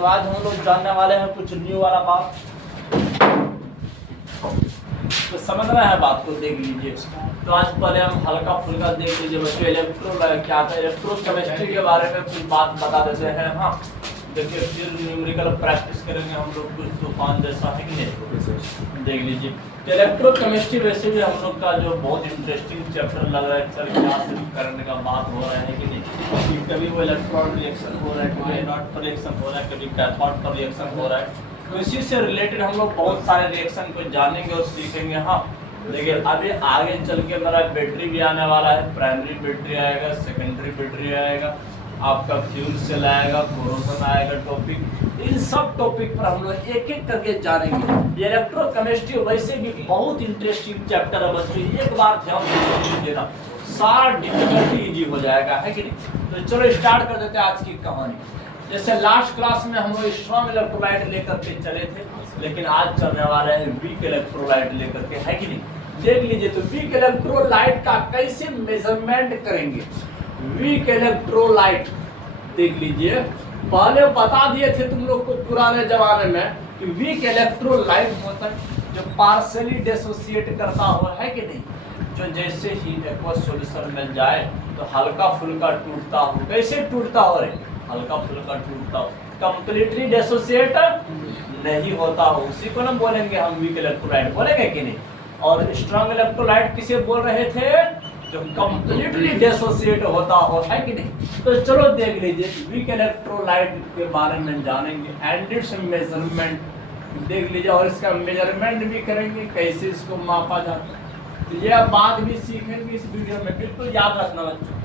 तो आज हम लोग जानने वाले हैं कुछ न्यू वाला बात। तो समझ रहे हैं बात को, देख लीजिए। तो आज पहले हम हल्का फुल्का देख लीजिए बच्चों, क्या था इलेक्ट्रोकेमिस्ट्री के बारे में कुछ बात बता देते हैं। हाँ देखिए, फिर न्यूमेरिकल प्रैक्टिस करेंगे हम लोग कुछ तूफान जैसा है कि नहीं। देख लीजिए, तो इलेक्ट्रोकेमिस्ट्री वैसे भी हम लोग का जो बहुत इंटरेस्टिंग चैप्टर लग रहा है। सर क्या सिर्फ करने का बात हो रहा है कि नहीं, कि कभी वो इलेक्ट्रॉन रिएक्शन हो रहा है, कभी एनोड पर रिएक्शन हो रहा है, कभी कैथोड पर रिएक्शन हो रहा है। तो इसी से रिलेटेड हम लोग बहुत सारे रिएक्शन को जानेंगे और सीखेंगे। हाँ देखिए, अभी आगे चल के मेरा बैटरी भी आने वाला है। प्राइमरी बैटरी आएगा, सेकेंडरी बैटरी आएगा, आपका फ्यूल सेल आएगा, कोरोजन आएगा टॉपिक। इन सब टॉपिक पर हम लोग एक एक करके जानेंगे। ये इलेक्ट्रोकेमिस्ट्री वैसे भी बहुत इंटरेस्टिंग चैप्टर है बच्चों, एक बार ध्यान दीजिएगा, सारा डिफिकल्टी इजी हो जाएगा, है कि नहीं। तो चलो स्टार्ट कर देते हैं आज की कहानी। जैसे लास्ट क्लास में हम लोग स्ट्रॉन्ग इलेक्ट्रोलाइट लेकर के चले थे, लेकिन आज चलने वाले हैं वीक इलेक्ट्रोलाइट लेकर के, है कि नहीं। देख लीजिए, तो वीक इलेक्ट्रोलाइट का कैसे मेजरमेंट करेंगे। वीक इलेक्ट्रोलाइट देख लीजिए, पहले बता दिए थे तुम लोग को पुराने जमाने में कि वीक इलेक्ट्रोलाइट होता है जो पार्शियली डिसोसिएट करता हुआ, है कि नहीं। जो जैसे ही एक्वस सॉल्यूशन में जाए तो हल्का फुल्का टूटता हो। कैसे टूटता हो रे, हल्का फुल्का टूटता हो, कंप्लीटली डिसोसिएट नहीं होता हो, उसी को ना बोलेंगे हम वीक इलेक्ट्रोलाइट, बोलेंगे कि नहीं। और स्ट्रॉन्ग इलेक्ट्रोलाइट किसे बोल रहे थे, जो कंप्लीटली डिसोसिएट होता हो, है कि नहीं। तो चलो देख लीजिए, वीक इलेक्ट्रोलाइट के बारे में जानेंगे एंड इट्स मेजरमेंट देख लीजिए, और इसका मेजरमेंट भी करेंगे, कैसे इसको मापा जाता है। तो यह बात भी सीखेंगे इस वीडियो में, बिल्कुल याद रखना बच्चों,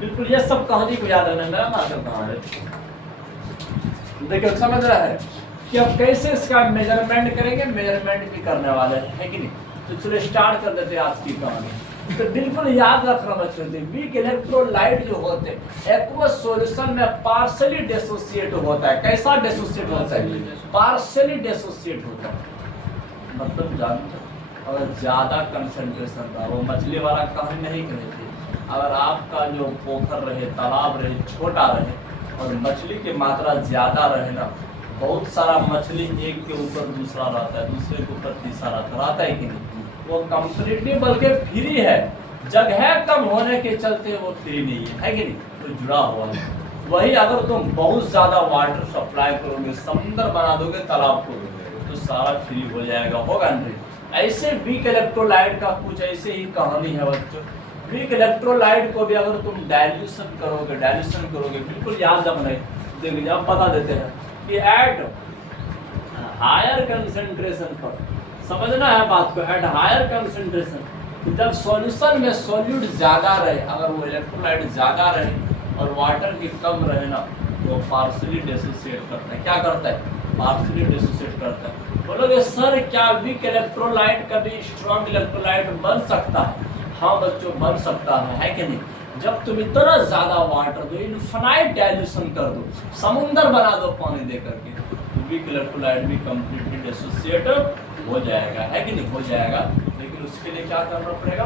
बिल्कुल ये सब कहानी को याद रखना। मेरा मास्टर कहाँ है, देखिए समझ रहा है कि अब कैसे इसका मेजरमेंट करेंगे, मेजरमेंट भी करने वाले हैं, है कि नहीं। तो चलो स्टार्ट कर देते हैं आज की कहानी। तो बिल्कुल याद रखना बच्चों, वीक इलेक्ट्रोलाइट जो होते हैं एक्वस सॉल्यूशन में पार्शियली डिसोसिएट होता है। कैसा डिसोसिएट होता है, पार्शियली डिसोसिएट होता है। मतलब जानते, अगर ज्यादा कंसंट्रेशन था, वो मछली वाला कहानी नहीं कहे थे। अगर आपका जो पोखर रहे, तालाब रहे, छोटा रहे और मछली की मात्रा ज्यादा रहे ना, बहुत सारा मछली एक के ऊपर दूसरा रहता है, दूसरे के ऊपर तीसरा रहता है कि नहीं। वो कंप्लीटली बल्कि फ्री है, जगह कम होने के चलते वो फ्री नहीं है कि नहीं, तो जुड़ा हुआ है। वही अगर तुम बहुत ज्यादा वाटर सप्लाई करोगे, समुद्र बना दोगे तालाब को, तो सारा फ्री हो जाएगा, होगा नहीं। ऐसे वीक इलेक्ट्रोलाइट का कुछ ऐसे ही कहानी है बच्चों। वीक इलेक्ट्रोलाइट को भी अगर तुम डाइल्यूशन करोगे, बिल्कुल याद रखना। देख लीजिए, अब बता देते हैं कि एट हायर कंसंट्रेशन पर, समझना है बात को, एट हायर कंसंट्रेशन, जब सॉल्यूशन में सॉल्यूट ज्यादा रहे, अगर वो इलेक्ट्रोलाइट ज्यादा रहे और वाटर की कम रहे ना, तो पार्शियली डिसोसिएट करता है। क्या करता है, पार्शियली डिसोसिएट करता है। बोलोगे सर क्या वीक इलेक्ट्रोलाइट कभी स्ट्रॉन्ग इलेक्ट्रोलाइट बन सकता है। हाँ बच्चों, बन सकता है कि नहीं। जब तुम इतना ज्यादा वाटर दो, इनफाइनाइट डाइल्यूशन कर दो, समुंदर बना दो पानी दे करके, तो वीक इलेक्ट्रोलाइट भी कंप्लीटली डिसोसिएट हो जाएगा, है कि नहीं, हो जाएगा। लेकिन उसके लिए क्या करना पड़ेगा,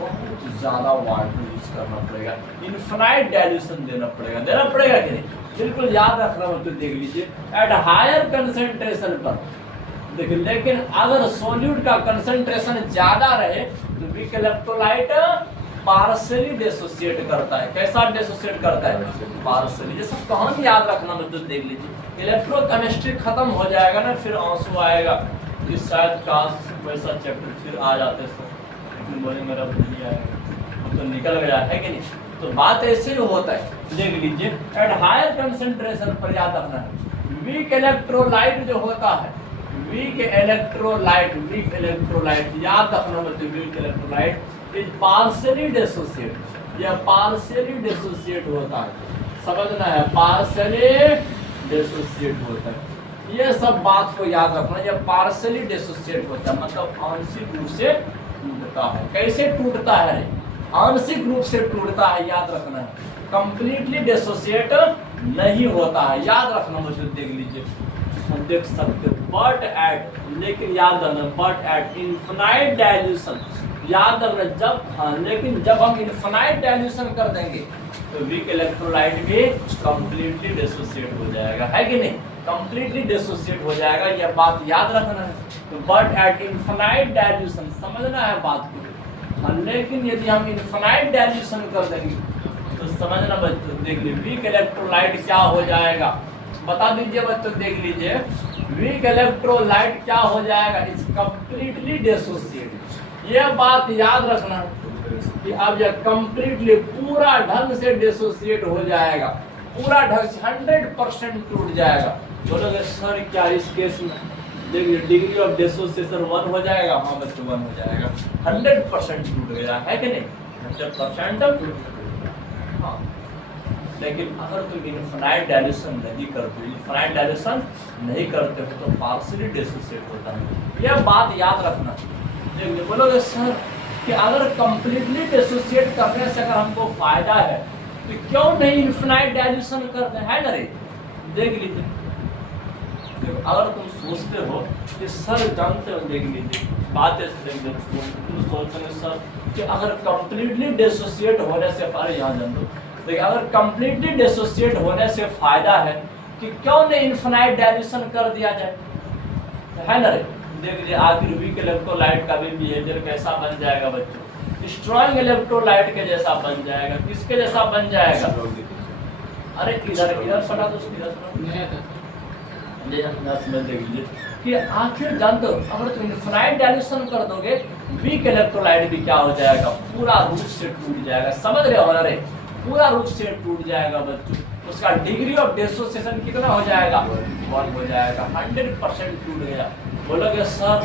बहुत ज्यादा वाटर यूज करना पड़ेगा, इनफाइनाइट डाइल्यूशन देना पड़ेगा कि नहीं। बिल्कुल याद रखना मतलब, देख लीजिए एट हायर कंसंट्रेशन पर देखिए। लेकिन अगर सॉल्यूट का कंसंट्रेशन ज्यादा रहे तो वीक इलेक्ट्रोलाइट पार्शियली डिसोसिएट करता है। कैसा डिसोसिएट करता है, पार्शियली। ये सब कहानी याद रखना मतलब, देख लीजिए। इलेक्ट्रोकेमिस्ट्री खत्म हो जाएगा ना, फिर आंसू आएगा। इस शायद काश वैसा चैप्टर फिर आ जाते सब, बोले मेरा भूल आएगा, तो निकल गया, है कि नहीं। तो बात ऐसे ही होता है, देख लीजिए एट हायर कंसंट्रेशन पर याद रखना है। वीक इलेक्ट्रोलाइट जो होता है, वीक इलेक्ट्रोलाइट याद रखना मतलब, weak electrolyte is partially dissociate, या पार्शियली डिसोसिएट होता है। समझना है, पार्शियली डिसोसिएट होता है। ये सब बात को याद रखना, ये पार्शियली डिसोसिएट होता है, मतलब आंशिक रूप से टूटता है। कैसे टूटता है, आंशिक रूप से टूटता है, याद रखना है। कंप्लीटली डिसोसिएट नहीं होता है, याद रखना मुझे। देख लीजिए, हम देख सकते बट एट, लेकिन याद रखना बट एट इनफाइनाइट डाइल्यूशन, याद रखना जब, हाँ लेकिन जब हम इनफाइनाइट डाइल्यूशन कर देंगे तो वीक इलेक्ट्रोलाइट भी कंप्लीटली डिसोसिएट हो जाएगा, है कि नहीं? कंप्लीटली डिसोसिएट हो जाएगा, यह बात याद रखना है। तो बट एट इनफाइनाइट डाइल्यूशन, समझना है बात को। हाँ, लेकिन यदि हम इनफाइनाइट डाइल्यूशन कर देंगे तो समझना बच्चों, देख लीजिए वीक इलेक्ट्रोलाइट क्या हो जाएगा, बता दीजिए बच्चों, देख लीजिए वीक इलेक्ट्रोलाइट क्या हो जाएगा, इज कंप्लीटली डिसोसिएट। यह बात याद रखना है कि अब यह कंप्लीटली पूरा ढंग से डिसोसिएट हो जाएगा, पूरा ढंग से 100% टूट जाएगा। बोलोगे सर क्या इस केस में देखिए डिग्री ऑफ डिसोसिएशन 1 हो जाएगा? हाँ बच्चों 1 हो जाएगा, 100% टूट गया, है कि नहीं? 100%। हाँ, लेकिन अगर तुम इनफाइनाइट डाइल्यूशन नहीं करते, इनफाइनाइट डाइल्यूशन नहीं करते हो तो पार्शियली डिसोसिएट होता है। यह बात याद रखना। देखिए बोलोगे सर कि अगर कंप्लीटली डिसोसिएट करने से अगर हमको फायदा है तो क्यों नहीं इनफाइनाइट डाइल्यूशन करते हैं ना रे? देख लीजिए, देखो अगर तुम सोचते हो कि सर जानते हो, देख लीजिए बात ऐसे तुम सोचते हो सर कि अगर कंप्लीटली डिसोसिएट होने से फायदा, यहाँ जान दो, देखिए अगर कंप्लीटली डिसोसिएट होने से फायदा है कि क्यों नहीं इनफाइनाइट डाइल्यूशन कर दिया जाए, है ना रे? देख लीजिए आखिर वीक इलेक्ट्रोलाइट का भी बिहेवियर कैसा बन जाएगा बच्चों, स्ट्रॉन्ग इलेक्ट्रोलाइट के जैसा बन जाएगा। किसके जैसा बन जाएगा? अरे इधर इधर फटा तो देख लीजिए कि आखिर जानते हो अगर तुम इनफाइनाइट डाइल्यूशन कर दोगे वीक इलेक्ट्रोलाइट भी क्या हो जाएगा, पूरा रूप से टूट जाएगा। समझ रहे हो ना रे? पूरा रूप से टूट जाएगा बच्चों। उसका डिग्री ऑफ डिसोसिएशन कितना हो जाएगा? 1 हो जाएगा, 100% टूट गया। बोलोगे सर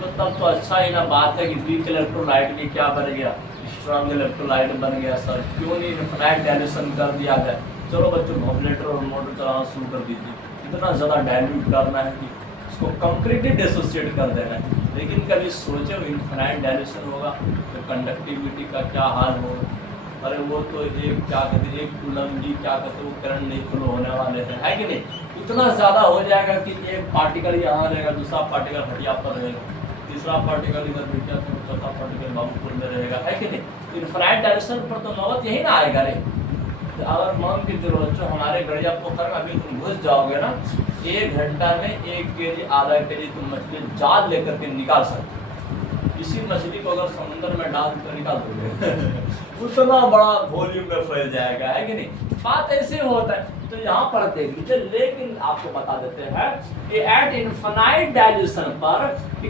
तो तब तो अच्छा ही ना बात है कि वीक इलेक्ट्रोलाइट भी क्या बन गया, स्ट्रॉन्ग इलेक्ट्रोलाइट बन गया। सर क्यों नहीं इनफाइनाइट डाइल्यूशन कर दिया जाए? चलो बच्चों वोल्टमीटर और मोटर चलाना शुरू कर दीजिए। इतना ज़्यादा डाइल्यूट करना है कि उसको कंप्लीटली डिसोसिएट कर देना है। लेकिन कभी सोचे इनफाइनाइट डाइल्यूशन होगा तो कंडक्टिविटी का क्या हाल होगा? अरे वो तो एक क्या कहते हैं, एक कूलम जी क्या कहते हैं, वो करंट नहीं फ्लो होने वाले हैं, है कि नहीं? इतना ज़्यादा हो जाएगा कि एक पार्टिकल यहाँ रहेगा, दूसरा पार्टिकल हटिया पर रहेगा, तीसरा पार्टिकल इधर बिटिया पर, चौथा पार्टिकल बाबूपुर में रहेगा, है कि नहीं? इनफाइनाइट डाइल्यूशन पर तो नौबत यही ना आएगा रे। तो अगर मान के चलो बच्चों हमारे गड़िया पोखर में अभी तुम घुस जाओगे ना, 1 घंटा में 1 kg आधा kg तुम मछली जाल लेकर के निकाल सकते हो। इसी मछली को अगर समुद्र में डाल कर निकाल दोगे उतना बड़ा वॉल्यूम में फैल जाएगा, है कि नहीं? बात ऐसे होता है। तो यहाँ पर देख लीजिए, लेकिन आपको बता देते हैं कि एट इनफाइनाइट डाइल्यूशन पर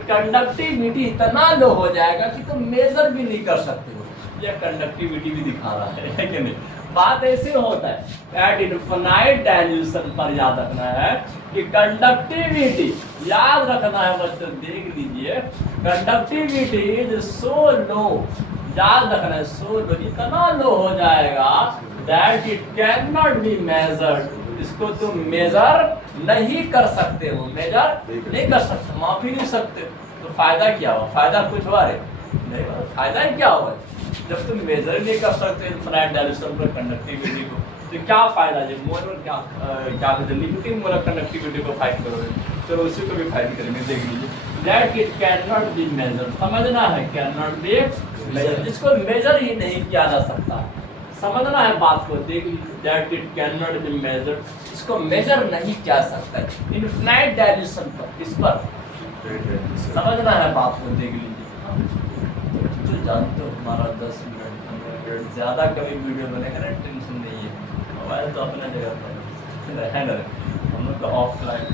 कंडक्टिविटी इतना लो हो जाएगा कि तुम मेजर भी नहीं कर सकते हो। यह कंडक्टिविटी भी दिखा रहा है कि नहीं? बात ऐसे होता है। एट इनफाइनाइट डाइल्यूशन पर याद रखना है कि कंडक्टिविटी, याद रखना है बच्चों, देख लीजिए कंडक्टिविटी इज सो लो, याद रखना है सो लो, इतना लो हो जाएगा that it can not be measured. इसको तुम मेजर नहीं कर सकते हो, मेजर नहीं कर सकते, माप ही नहीं सकते। तो फायदा क्या हुआ? फायदा कुछ हुआ रे? नहीं, फायदा ही क्या हुआ जब तुम मेजर नहीं कर सकते इनफाइनाइट डाइल्यूशन पर कंडक्टिविटी को, तो क्या फायदा है? मोलर क्या कहते हैं, लिमिटिंग मोलर कंडक्टिविटी को फाइट करोगे। चलो उसी को भी फाइट करेंगे, देख लीजिए that it can not be measure. समझना है, कैन नॉट बी मेजर, जिसको मेजर ही नहीं किया जा सकता। समझना है बात को, देख लीजिए that it can not be measure, इसको मेजर नहीं किया सकता इनफाइनाइट डाइल्यूशन पर। इस पर समझना है बात को, देख लीजिए। जो जानते हो हमारा 10 मिनट 15 मिनट ज़्यादा कभी वीडियो बनेगा ना, टेंशन नहीं है, मोबाइल तो अपना जगह पर है ना। हम लोग का ऑफलाइन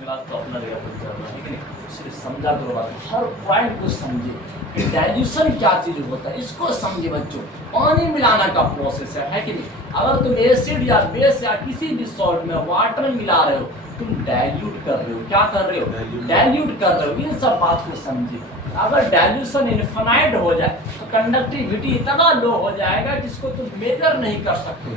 क्लास तो अपना जगह पर चल रहा है, ठीक है? सिर्फ समझा करो बात, हर पॉइंट को समझे कि डाइल्यूशन क्या चीज़ होता है, इसको समझे बच्चों। पानी मिलाना का प्रोसेस है कि नहीं? अगर तुम एसिड या बेस या किसी भी सॉल्ट में वाटर मिला रहे हो, तुम डाइल्यूट कर रहे हो। क्या कर रहे हो? डाइल्यूट कर रहे हो। इन सब बात को समझे। अगर डाइल्यूशन इनफाइनाइट हो जाए तो कंडक्टिविटी इतना लो हो जाएगा जिसको तुम मेजर नहीं कर सकते।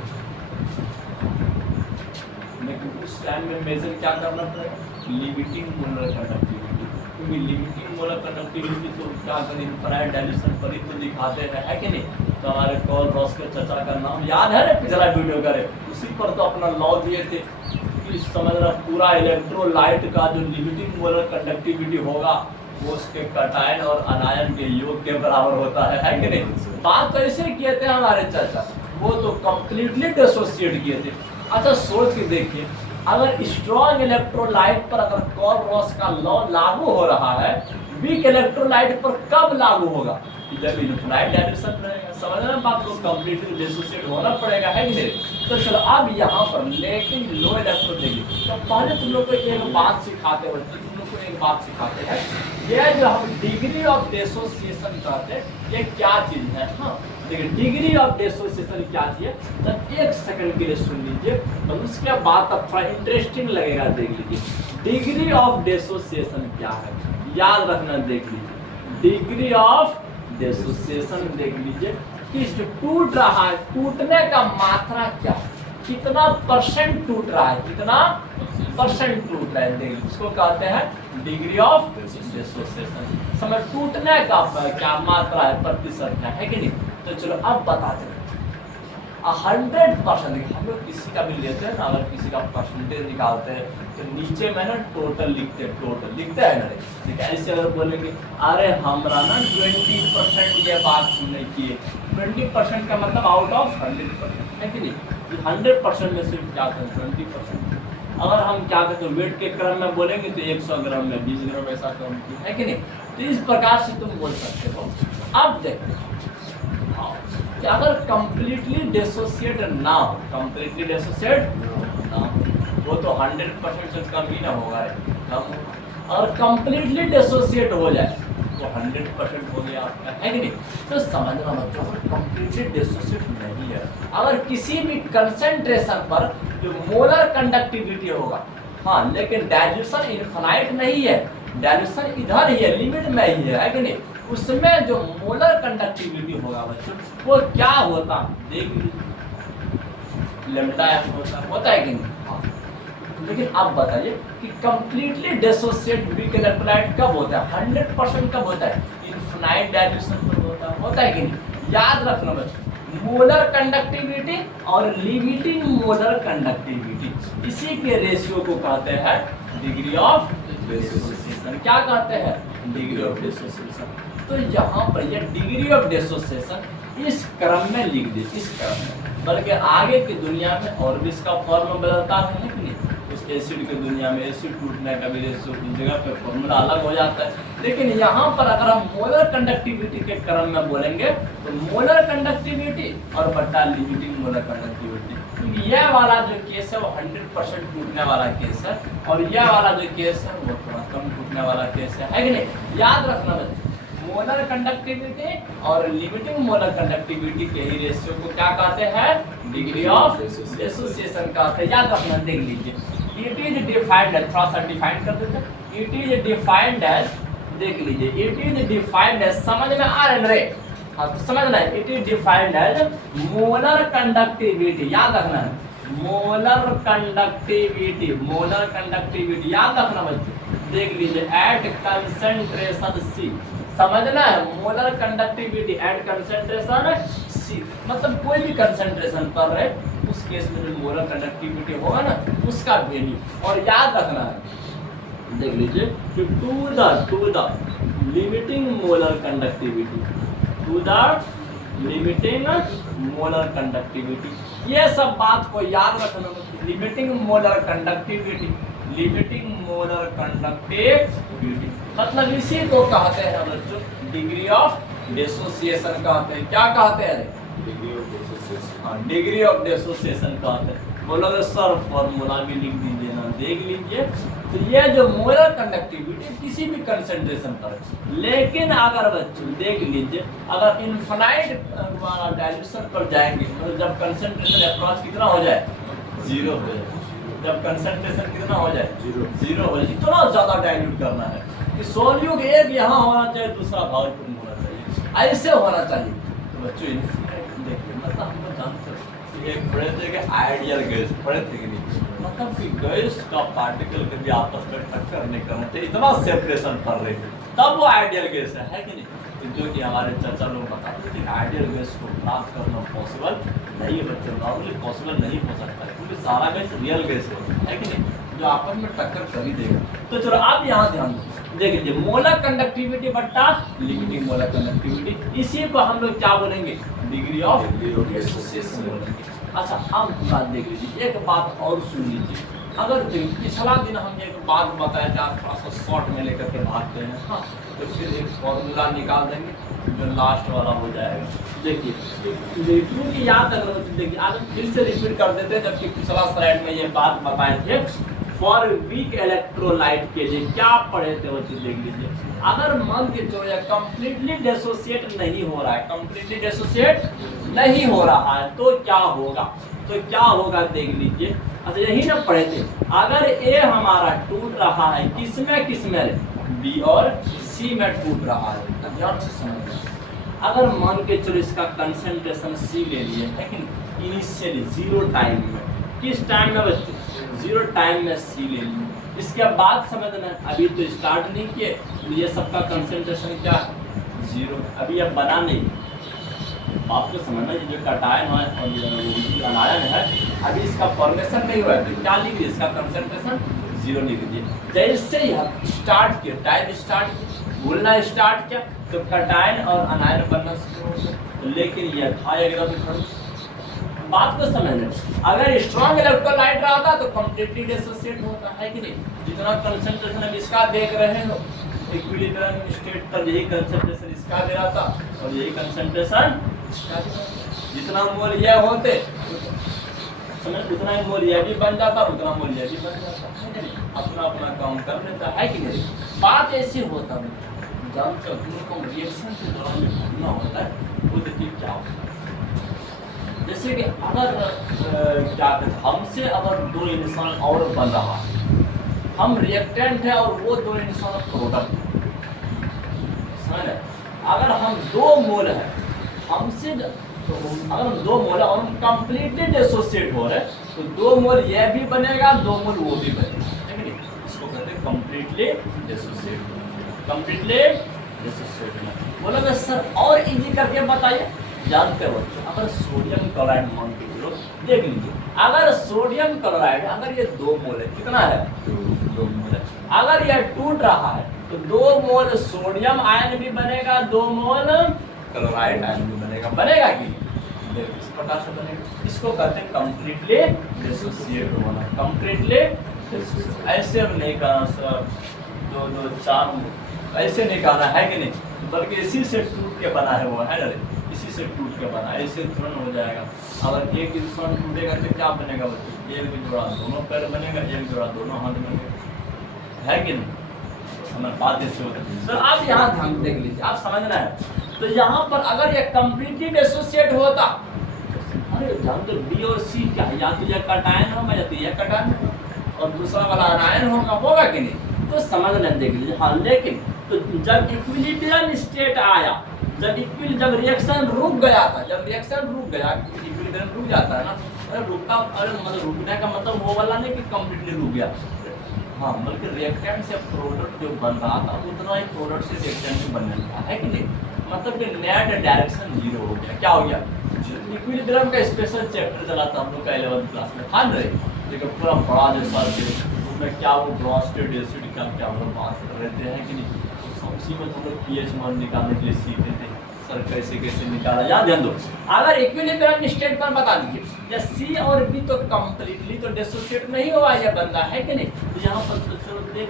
लेकिन उस टाइम में मेजर क्या करना पड़ेगा? Limiting molar conductivity. क्योंकि लिमिटिंग मोलर कंडक्टिविटी तो क्या करें, इनफाइनाइट डाइल्यूशन पर ही तो दिखाते हैं, है कि नहीं? तो हमारे कॉल रॉस के चाचा का नाम याद है? पिछला वीडियो करे उसी पर तो अपना लॉ दिए थे कि समझना पूरा इलेक्ट्रोलाइट का जो लिमिटिंग मोलर कंडक्टिविटी होगा वो उसके कटायन और अनायन के योग के बराबर होता है कि नहीं? बात तो ऐसे किए थे हमारे चाचा। वो तो कंप्लीटली डिसोसिएट किए थे। अच्छा सोच के देखिए, अगर स्ट्रॉन्ग इलेक्ट्रोलाइट पर अगर कोलरॉस का लॉ लागू हो रहा है, वीक इलेक्ट्रोलाइट पर कब लागू होगा? जब इनफाइनाइट डायल्यूशन रहेगा। समझ रहे हैं बात को? कंप्लीटली डिसोसिएट होना पड़ेगा, है कि नहीं? तो चलो अब यहाँ पर लेकिन लो इलेक्ट्रॉन देंगे। तो पहले तुम लोग को एक बात सिखाते हैं, तुम लोग को एक बात सिखाते हैं, ये जो हम डिग्री ऑफ डिसोसिएशन कहते हैं ये क्या चीज है? हाँ देखिए, डिग्री ऑफ डिसोसिएशन क्या चीज है? तो एक सेकंड के लिए सुन लीजिए, तो उसके बाद अब थोड़ा इंटरेस्टिंग लगेगा, देख लीजिए डिग्री ऑफ डिसोसिएशन क्या है, याद रखना। देख लीजिए डिग्री ऑफ डिसोसिएशन, देख लीजिए कि जो टूट रहा है, टूटने का मात्रा क्या, कितना परसेंट टूट रहा है, कितना परसेंट टूट रहा है, देखिए उसको कहते हैं डिग्री ऑफ डिसोसिएशन। समझ, टूटने का क्या मात्रा है, प्रतिशत है कि नहीं? तो चलो अब बताते हैं 100%। हम लोग किसी का भी लेते हैं ना, अगर किसी का परसेंटेज निकालते हैं तो नीचे में ना टोटल लिखते हैं, टोटल लिखते हैं ना। ऐसे अगर बोलेंगे अरे हमारा ना 20% ये बात नहीं किए, 20% का मतलब आउट ऑफ 100% है कि नहीं? 100% में सिर्फ क्या करें 20%। अगर हम क्या कहते हैं वेट के क्रम में बोलेंगे तो 100 ग्राम में 20 ग्राम ऐसा क्रम है कि नहीं? तो इस प्रकार से तुम बोल सकते हो। अब देखो कि अगर कंप्लीटली डिसोसिएट ना हो, कंप्लीटली डिसोसिएट ना हो, वो तो 100% से कम ही ना होगा, कम होगा। और कंप्लीटली डिसोसिएट हो जाए तो 100% हो गया आपका, है कि नहीं? तो समझना बच्चों, अगर कंप्लीटली डिसोसिएट नहीं है, अगर किसी भी कंसंट्रेशन पर जो मोलर कंडक्टिविटी होगा, हाँ लेकिन डाइल्यूशन इनफाइनाइट नहीं है, डाइल्यूशन इधर ही है, लिमिट में ही है कि नहीं? उसमें जो मोलर कंडक्टिविटी होगा बच्चों, वो क्या होता देख लीजिए, लैम्डा एम होता है कि नहीं? हाँ। लेकिन अब बताइए कि कंप्लीटली डिसोसिएट वीक इलेक्ट्रोलाइट कब होता है? 100% कब होता है? इनफाइनाइट डाइल्यूशन पर होता है कि नहीं? याद रखना बच्चों, मोलर कंडक्टिविटी और लिमिटिंग मोलर कंडक्टिविटी, इसी के रेशियो को कहते हैं डिग्री ऑफ डिसोसिएशन। क्या कहते हैं? Degree of dissociation. तो यहाँ पर ये डिग्री ऑफ डिसोसिएशन इस क्रम में लिख दी, इस क्रम में, बल्कि आगे की दुनिया में और भी इसका फॉर्म बदलता है कि नहीं? उस एसिड की दुनिया में एसिड टूटने का भी रेशियो की जगह पे फॉर्मूला अलग हो जाता है। लेकिन यहाँ पर अगर हम मोलर कंडक्टिविटी के क्रम में बोलेंगे तो मोलर कंडक्टिविटी और बट्टा लिमिटिंग मोलर कंडक्टिविटी, क्योंकि यह वाला जो केस है वो 100% टूटने वाला केस है, और यह वाला जो केस है वो थोड़ा कम टूटने वाला केस है कि नहीं? याद रखना बच्चे, मोलर कंडक्टिविटी और लिमिटिंग मोलर कंडक्टिविटी के ही रेशियो को क्या कहते हैं? डिग्री ऑफ डिसोसिएशन कहते हैं। याद रखना, देख लीजिए इट इज डिफाइंड एज, थोड़ा सा डिफाइन कर देते हैं, इट इज डिफाइंड एज, देख लीजिए इट इज डिफाइंड एज, समझ में आ रहा है रे? हाँ तो समझना है, it is defined as molar conductivity. याद रखना है, मोलर कंडक्टिविटी, मोलर कंडक्टिविटी याद रखना बच्चों। देख लीजिए एट कंसंट्रेशन सी, समझना है molar conductivity at concentration C, मतलब कोई भी कंसंट्रेशन पर है उस केस में जो मोलर कंडक्टिविटी होगा ना उसका वैल्यू। और याद रखना है, देख लीजिए कि to the limiting molar conductivity, to the limiting molar conductivity, ये सब बात को याद रखना। Limiting molar conductivity, limiting molar conductivity मतलब इसी को कहते हैं बच्चों डिग्री ऑफ डिसोसिएशन कहते हैं। क्या कहते हैं? Degree of dissociation. हाँ, डिग्री ऑफ डिसोसिएशन कहते हैं। बोलोगे सर फॉर्मूला भी लिख दीजिए ना, देख लीजिए। तो ये जो मोलर कंडक्टिविटी किसी भी कंसंट्रेशन पर, लेकिन अगर बच्चों देख लीजिए अगर इनफाइनाइट वाला डाइल्यूशन पर जाएंगे, मतलब जब कंसंट्रेशन अप्रॉच कितना हो जाए? 0 हो जाए। जब कंसंट्रेशन कितना हो जाए? 0 हो जाए। इतना ज़्यादा डाइल्यूट करना है कि सोल्यूट एक यहाँ होना चाहिए, दूसरा भावपुर होना चाहिए, ऐसे होना चाहिए। तो बच्चों इनफाइनाइट देखिए, मतलब हम लोग जानते हैं एक पढ़े थे कि आइडियल गैस, पढ़े थे कि नहीं? मतलब कि गैस का पार्टिकल कभी आपस में टक्कर नहीं करना चाहिए, इतना सेपरेशन कर रहे थे, तब वो आइडियल गैस है कि नहीं? तो जो कि हमारे चर्चा लोग बताते थे आइडियल गैस को प्राप्त करना पॉसिबल नहीं है बच्चों, नॉर्मली पॉसिबल नहीं हो सकता है, क्योंकि सारा गैस रियल गैस है कि नहीं, जो आपस में टक्कर कर ही देगा। तो चलो आप यहाँ ध्यान दो, देख लीजिए मोलर कंडक्टिविटी बट्टा लिमिटिंग मोलर कंडक्टिविटी, इसी को हम लोग क्या बोलेंगे, डिग्री ऑफ एसोसिएशन बोलेंगे। अच्छा अब बात देख लीजिए, एक बात और सुन लीजिए, अगर पिछला दिन हम एक बात बताया था, थोड़ा सा शॉर्ट में लेकर के भागते हैं, हाँ तो फिर एक फॉर्मूला निकाल देंगे जो लास्ट वाला हो जाएगा। देखिए क्योंकि याद अगर देखिए आज फिर से रिपीट कर देते हैं, जबकि पिछला स्लाइड में ये बात बताए थे, फॉर वीक इलेक्ट्रोलाइट के लिए क्या पढ़े थे वो चीज देख लीजिए। अगर मान के चलो कंप्लीटली डिसोसिएट नहीं हो रहा है, कंप्लीटली डिसोसिएट नहीं हो रहा है तो क्या होगा, तो क्या होगा देख लीजिए। अच्छा यही ना पढ़े थे, अगर ए हमारा टूट रहा है किसमें किसमें, बी और सी में टूट रहा है, ध्यान से समझना। अगर मान के चलो इसका कंसंट्रेशन सी ले लिए, लेकिन इनिशियली जीरो टाइम में, किस टाइम में बच्चे, जीरो टाइम में सी ले लिए, इसके बाद समझना अभी तो स्टार्ट नहीं किए, ये सबका कंसंट्रेशन क्या जीरो, अभी अब बना नहीं, आपको समझना ये जो कटायन है और ये अनायन है, अभी इसका फॉर्मेशन नहीं हुआ है, तो क्या लिख दिए, इसका कंसंट्रेशन जीरो लिख दिए। जैसे ही हम स्टार्ट किया, टाइम स्टार्ट बोलना स्टार्ट किया तो कटायन और अनायन बनना शुरू हो गया, लेकिन ये था एकदम बात को समझना। अगर स्ट्रॉन्ग इलेक्ट्रोलाइट रहा था तो कंप्लीटली डिसोसिएट होता है कि नहीं, जितना कंसंट्रेशन हम इसका देख रहे हो इक्विलिब्रियम स्टेट पर यही कंसंट्रेशन इसका दे रहा था और यही कंसंट्रेशन इसका, जितना मोल यह होते समझ उतना ही मोल यह भी बन जाता, उतना मोल यह भी बन जाता है कि नहीं, अपना अपना काम कर लेता है कि नहीं। बात ऐसी होता है जब को रिएक्शन के दौरान घटना होता है वो देखिए क्या होता है। जैसे कि अगर क्या कहते हैं, हमसे अगर दो इंसान और बन रहा है, हम रिएक्टेंट है और वो दो इंसान प्रोडक्ट है, समझ रहे? अगर हम दो मोल है हमसे, तो अगर हम दो मोल है और हम कंप्लीटली डिसोसिएट हो रहे हैं तो दो मोल ये भी बनेगा, दो मोल वो भी बनेगा, ठीक है। इसको कहते हैं कंप्लीटली डिसोसिएट, कंप्लीटली डिसोसिएट। बोलोगे सर और इजी करके बताइए, जानते हो अगर सोडियम क्लोराइड मान के चलो, देख लीजिए अगर सोडियम क्लोराइड अगर ये दो मोल है, कितना है, दो मोल है, अगर ये टूट रहा है तो दो मोल सोडियम आयन भी बनेगा, दो मोल क्लोराइड आयन भी बनेगा, बनेगा कि देखो इस प्रकार से बनेगा। इसको कहते हैं कंप्लीटली डिसोसिएट होना, कंप्लीटली ऐसे नहीं कहना सर दो दो चार ऐसे नहीं कहना है कि नहीं, बल्कि इसी से टूट के बना है वो, है ना, इसी से टूट के बना, ऐसे तुरंत हो जाएगा। अगर एक इंसान टूटेगा तो क्या बनेगा बच्चे, एक जोड़ा दोनों पैर बनेगा, एक जोड़ा दोनों हाथ बनेगा, है कि नहीं, हमारे बात ऐसे होता है। तो आप यहाँ ध्यान देख लीजिए, आप समझना है। तो यहाँ पर अगर ये कंप्लीटली डिसोसिएट होता, अरे ध्यान दो बी और सी क्या है, या तो यह कटायन होगा या तो यह कटायन होगा और दूसरा वाला अनायन होगा कि नहीं, तो समझना देख लीजिए। हाँ लेकिन तो जब इक्विलिब्रियम स्टेट आया, जब रिएक्शन रुक गया था, जब रिएक्शन रुक गया, इक्विलिब्रियम रुक जाता है ना, अरे रुकता, अरे मतलब रुकने का मतलब वो वाला नहीं कि कंप्लीटली रुक गया, हाँ बल्कि रिएक्टेंट से प्रोडक्ट जो बन रहा था उतना ही प्रोडक्ट से रिएक्टेंट भी बनने लगा, है कि नहीं, मतलब कि नेट डायरेक्शन जीरो हो गया। क्या हो गया, इक्विलिब्रियम का स्पेशल चैप्टर चला था हम लोग का 11वीं क्लास में, हाँ नहीं, लेकिन पूरा बड़ा जैसा उसमें क्या वो ब्रॉस्टेड एसिड का क्या हम लोग बात कर रहे थे, है कि नहीं, उसी में हम लोग पीएच मान निकालने के लिए सीखे थे सर, कैसे कैसे निकाला, याद ध्यान दो। अगर इक्विलिब्रियम स्टेट पर बता दीजिए, या सी और बी तो कंप्लीटली तो डिसोसिएट नहीं हुआ ये बंदा, है कि नहीं, तो यहाँ पर तो चलो देख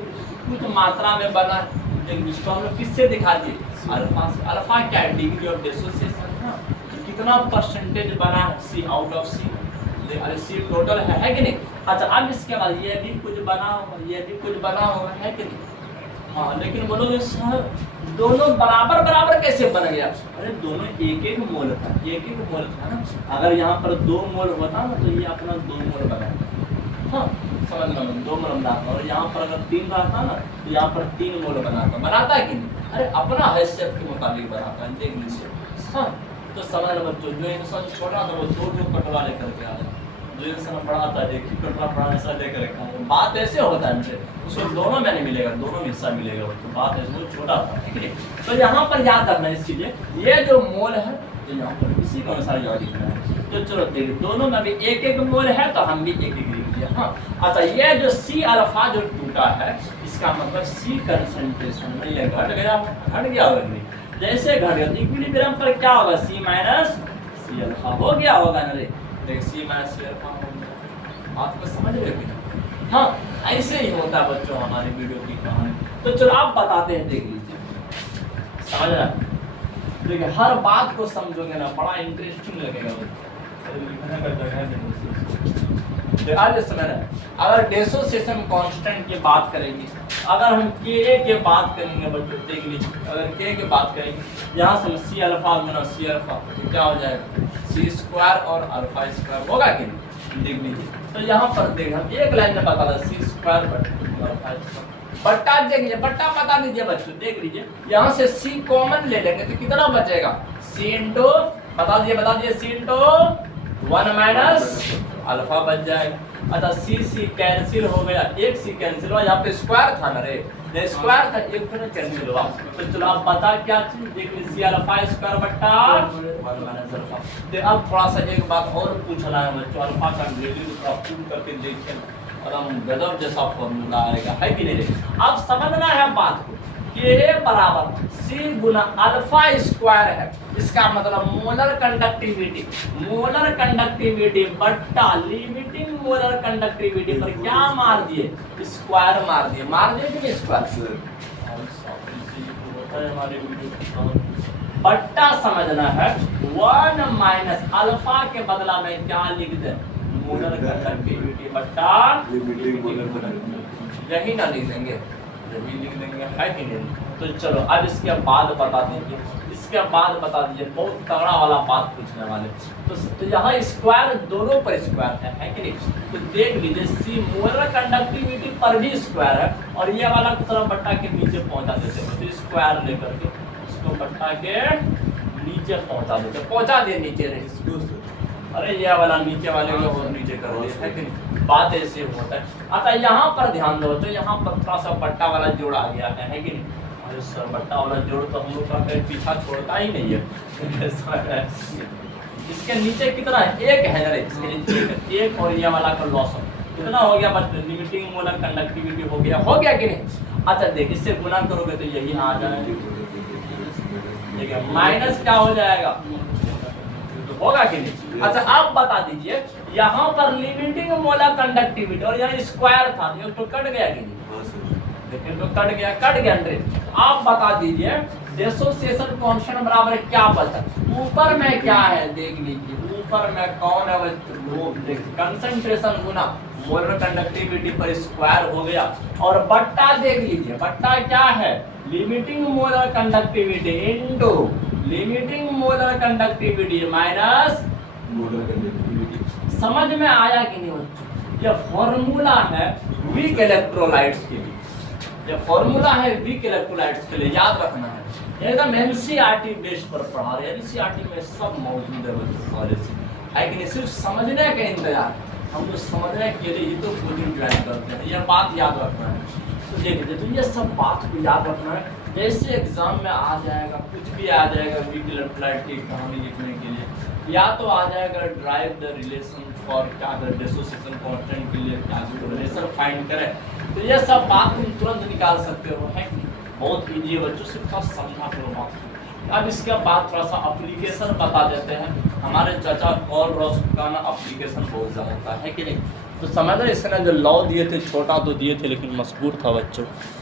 कुछ मात्रा में बना है, जिसको हम लोग किससे दिखा दिए, अल्फा से। अल्फा क्या है, डिग्री ऑफ डिसोसिएशन, हाँ तो कितना परसेंटेज बना है, सी आउट ऑफ सी, अरे सी टोटल है कि नहीं। अच्छा अब इसके बाद ये भी कुछ बना होगा, ये भी कुछ बना होगा, है कि नहीं, हाँ लेकिन बोलोगे सर दोनों बराबर बराबर कैसे बन गया, अरे दोनों एक एक मोल था, एक एक मोल था ना, अगर यहाँ पर दो मोल होता ना तो ये अपना दो मोल बना, हाँ समझ लो दो मोल बनाता, और यहाँ पर अगर तीन रहता ना तो यहाँ पर तीन मोल बनाता है कि नहीं, अरे अपना हैसियत के मुताबिक बनाता है, देख लीजिए। हाँ तो समझ लो बच्चों, जो इंसान छोटा था वो दो कटोरा लेकर के आ रहा है, जो इंसान बड़ा था एक ही कटोरा बड़ा ऐसा लेकर रखा है, बात ऐसे होता है मुझे, उसको दोनों में नहीं मिलेगा, दोनों में हिस्सा मिलेगा, तो बात ऐसे वो छोटा था, ठीक है। तो यहाँ पर याद रखना इस चीजें, ये जो मोल है तो यहाँ पर इसी के अनुसार याद लिखना है। तो चलो देखिए दोनों में भी एक एक मोल है तो हम भी एक एक लिख दिया, हाँ। अच्छा ये जो सी अल्फा जो टूटा है इसका मतलब सी कंसंट्रेशन में ये घट गया होगा कि नहीं। जैसे घट गया तो इक्विलिब्रियम पर क्या होगा, सी माइनस सी अल्फा हो गया होगा ना रे। देख सी माइनस सी अल्फा हो गया, बात को समझ रहे हो? हाँ, ऐसे ही होता है बच्चों हमारी वीडियो की कहानी। तो चलो आप बताते हैं, देख लीजिए, समझ रहा? देखिए हर बात को समझोगे ना बड़ा इंटरेस्टिंग लगेगा। आज इस समय अगर डिसोसिएशन कांस्टेंट की बात करेंगे, अगर हम के की बात करेंगे बच्चों, देख लीजिए अगर के की बात करेंगे यहाँ से सी अल्फा गुना सी अल्फा तो क्या हो जाएगा, सी स्क्वायर और अल्फा स्क्वायर होगा कि नहीं, देख लीजिए। तो यहाँ पर देख हम एक लाइन में बता दें सी स्क्वायर बट्टा देख लीजिए, बट्टा बता दीजिए बच्चों, देख लीजिए यहाँ से सी कॉमन ले लेंगे तो कितना बचेगा, सी इंटू बता दीजिए सी इंटू 1 माइनस अल्फा बच जाएगा। अच्छा सी कैंसिल हो गया, एक सी कैंसिल हुआ, यहाँ पे स्क्वायर था ना रे, ये स्क्वायर था, एक तो कैंसिल हुआ। तो चलो आप बता क्या चीज, देख लीजिए सी अल्फा स्क्वायर बट्टा 1 माइनस अल्फा। तो अब थोड़ा सा एक बात और पूछना है बच्चों, अल्फा का वैल्यू थोड़ा प्रूव करके देखिए, एकदम गजब जैसा फॉर्मूला आएगा, है कि नहीं। अब समझना है बात को, के बराबर सी गुना अल्फा स्क्वायर है, इसका मतलब मोलर कंडक्टिविटी बट्टा लिमिटिंग मोलर कंडक्टिविटी पर क्या मार दिए, स्क्वायर मार दिए कि नहीं स्क्वायर। बट्टा समझना है 1 माइनस अल्फा के बदला में क्या लिख दे, मोलर कंडक्टिविटी बट्टा यही ना लिख देंगे, यही लिख देंगे, है कि नहीं। तो चलो अब इसके बाद बता दीजिए, बहुत तगड़ा वाला बात पूछने वाले। तो यहाँ स्क्वायर दोनों पर स्क्वायर है कि नहीं। तो देख लीजिए सी मोलर कंडक्टिविटी पर भी स्क्वायर है और ये वाला तरफ बट्टा के नीचे पहुंचा देते हैं, तो स्क्वायर लेकर के इसको बट्टा के नीचे पहुंचा दिए नीचे रहे, अरे ये वाला नीचे वाले को और नीचे कर दिया, है कि नहीं। बात ऐसे होता है। अच्छा यहाँ पर ध्यान दो, तो यहाँ पर थोड़ा सा बट्टा वाला जोड़ आ गया है कि नहीं। अरे सर बट्टा वाला जोड़ तो हम लोग का कहीं पीछा छोड़ता ही नहीं है। इसके नीचे कितना है, एक है ना, इसके नीचे एक और ये वाला का लॉस कितना हो गया, बट लिमिटिंग मोलर कंडक्टिविटी हो गया कि नहीं। अच्छा देख इससे गुना करोगे तो यही आ जाएगा, माइनस क्या हो जाएगा, होगा कि नहीं। अच्छा आप बता दीजिए यहाँ पर लिमिटिंग मोलर कंडक्टिविटी और यहाँ स्क्वायर था तो कट गया कि नहीं, लेकिन तो कट गया 100। आप बता दीजिए डिसोसिएशन कांस्टेंट बराबर क्या बचा, ऊपर में क्या है, देख लीजिए ऊपर में कौन है, वो कंसंट्रेशन गुना मोलर कंडक्टिविटी पर स्क्वायर हो गया, और बट्टा देख लीजिए, बट्टा क्या है, limiting molar conductivity into limiting molar conductivity minus molar conductivity. समझ में आया कि नहीं बच्चों, यह फॉर्मूला है वीक इलेक्ट्रोलाइट्स के लिए, याद रखना है, एकदम एनसीईआरटी बेस पर पढ़ा रहे हैं, एनसीईआरटी में सब मौजूद है बच्चों पहले से, है कि नहीं। सिर्फ समझने का इंतजार, हम लोग समझने के लिए ही तो कोचिंग ज्वाइन करते हैं, यह बात याद रखना है। तो देखिए तो ये सब बात को याद रखना है, जैसे एग्जाम में आ जाएगा, कुछ भी आ जाएगा वीक इलेक्ट्रोलाइट की कहानी लिखने के लिए, या तो आ जाएगा ड्राइव द रिलेशन फॉर क्या डिसोसिएशन कांस्टेंट के लिए क्या रिलेशन फाइंड करें, तो ये सब बात तुम तुरंत निकाल सकते हो, है बहुत ईजी है बच्चों, सिर्फ थोड़ा समझा करो बात। अब इसके बाद थोड़ा सा एप्लीकेशन बता देते हैं, हमारे चाचा कॉल रॉस का ना एप्लीकेशन बहुत ज़्यादा होता है कि नहीं। तो समझ रहे इसने जो लॉ दिए थे छोटा तो दिए थे लेकिन मशहूर था बच्चों।